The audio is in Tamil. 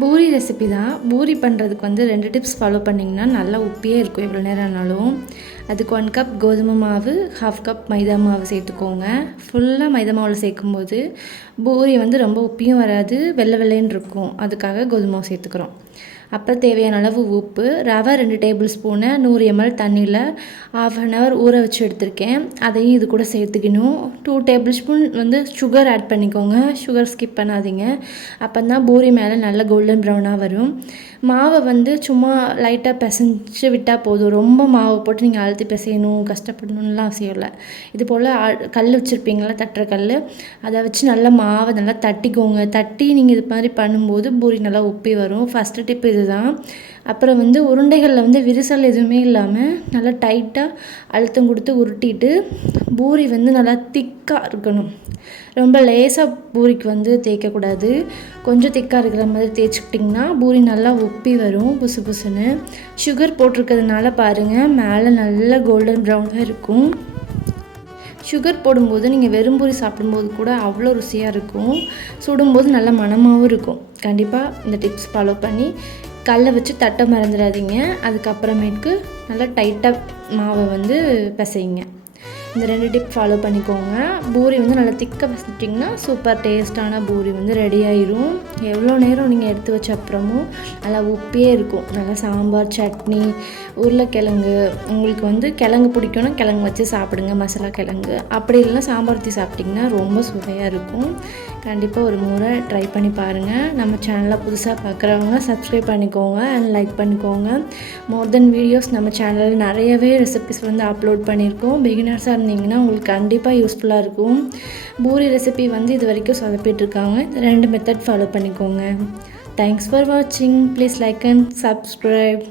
பூரி ரெசிபி தான். பூரி பண்ணுறதுக்கு வந்து 2 டிப்ஸ் ஃபாலோ பண்ணிங்கன்னா நல்லா உப்பியே இருக்கும் எவ்வளோ நேரம் ஆனாலும். அதுக்கு 1 கப் கோதுமை மாவு, 1/2 கப் மைதா மாவு சேர்த்துக்கோங்க. ஃபுல்லாக மைதா மாவில் சேர்க்கும்போது பூரி வந்து ரொம்ப உப்பியும் வராது, வெள்ளை வெள்ளைன்னு இருக்கும். அதுக்காக கோதுமை மாவு சேர்த்துக்கிறோம். அப்புறம் தேவையான அளவு உப்பு, ரவை 2 டேபிள் ஸ்பூனு 100 ml தண்ணியில் 1/2 அன் ஹவர் ஊற வச்சு எடுத்திருக்கேன். அதையும் இது கூட சேர்த்துக்கணும். 2 டேபிள் ஸ்பூன் வந்து சுகர் ஆட் பண்ணிக்கோங்க. சுகர் ஸ்கிப் பண்ணாதீங்க. அப்போ தான் பூரி மேலே நல்ல கோல்டன் ப்ரௌனாக வரும். மாவை வந்து சும்மா லைட்டாக பிசைஞ்சு விட்டால் போதும். ரொம்ப மாவை போட்டு நீங்கள் அழுத்தி பிசையணும், கஷ்டப்படணும்லாம் அவசியம் இல்லை. இது போல் கல் வச்சுருப்பீங்களா, தட்டுற கல், அதை வச்சு நல்லா மாவை நல்லா தட்டிக்கோங்க. தட்டி நீங்கள் இது மாதிரி பண்ணும்போது பூரி நல்லா உப்பி வரும். ஃபஸ்ட்டு டிப் இதுதான். அப்புறம் வந்து உருண்டைகளில் வந்து விரிசல் எதுவுமே இல்லாமல் நல்லா டைட்டாக அழுத்தம் கொடுத்து உருட்டிட்டு பூரி வந்து நல்லா திக்காக இருக்கணும். ரொம்ப லேசாக பூரிக்கு வந்து தேய்க்கக்கூடாது. கொஞ்சம் திக்காக இருக்கிற மாதிரி தேய்ச்சிக்கிட்டிங்கன்னா பூரி நல்லா உப்பி வரும் புசு புசுன்னு. சுகர் போட்டிருக்கிறதுனால பாருங்கள் மேலே நல்லா கோல்டன் ப்ரௌனாக இருக்கும். சுகர் போடும்போது நீங்கள் வெறும் பூரி சாப்பிடும்போது கூட அவ்வளோ ருசியாக இருக்கும். சுடும்போது நல்ல மணமாகவும் இருக்கும். கண்டிப்பாக இந்த டிப்ஸ் ஃபாலோ பண்ணி கல்லை வச்சு தட்ட மறந்துடாதீங்க. அதுக்கப்புறமேட்டுக்கு நல்லா டைட்டாக மாவை வந்து பிசையுங்க. இந்த 2 டிப் ஃபாலோ பண்ணிக்கோங்க. பூரி வந்து நல்லா திக்காக பிசைஞ்சிட்டிங்கன்னா சூப்பர் டேஸ்ட்டான பூரி வந்து ரெடி ஆயிரும். எவ்வளோ நேரம் நீங்கள் எடுத்து வச்ச அப்புறமும் நல்லா உப்பியே இருக்கும். நல்லா சாம்பார், சட்னி, உருளைக்கிழங்கு, உங்களுக்கு வந்து கிழங்கு பிடிக்கும்னா கிழங்கு வச்சு சாப்பிடுங்க, மசாலா கிழங்கு. அப்படி இல்லைன்னா சாம்பார் ஊற்றி சாப்பிட்டிங்கன்னா ரொம்ப சுவையாக இருக்கும். கண்டிப்பாக ஒரு முறை ட்ரை பண்ணி பாருங்கள். நம்ம சேனலில் புதுசாக பார்க்குறவங்க சப்ஸ்கிரைப் பண்ணிக்கோங்க அண்ட் லைக் பண்ணிக்கோங்க. மோர் தென் வீடியோஸ் நம்ம சேனலில் நிறையவே ரெசிபிஸ் வந்து அப்லோட் பண்ணியிருக்கோம். பிகினர்ஸாக இருந்தீங்கன்னா உங்களுக்கு கண்டிப்பாக யூஸ்ஃபுல்லாக இருக்கும். பூரி ரெசிபி வந்து இது வரைக்கும் சொதப்பிட்டுருக்காங்க. இந்த 2 மெத்தட் ஃபாலோ பண்ணிக்கோங்க. தேங்க்ஸ் ஃபார் வாட்சிங். Please like and subscribe.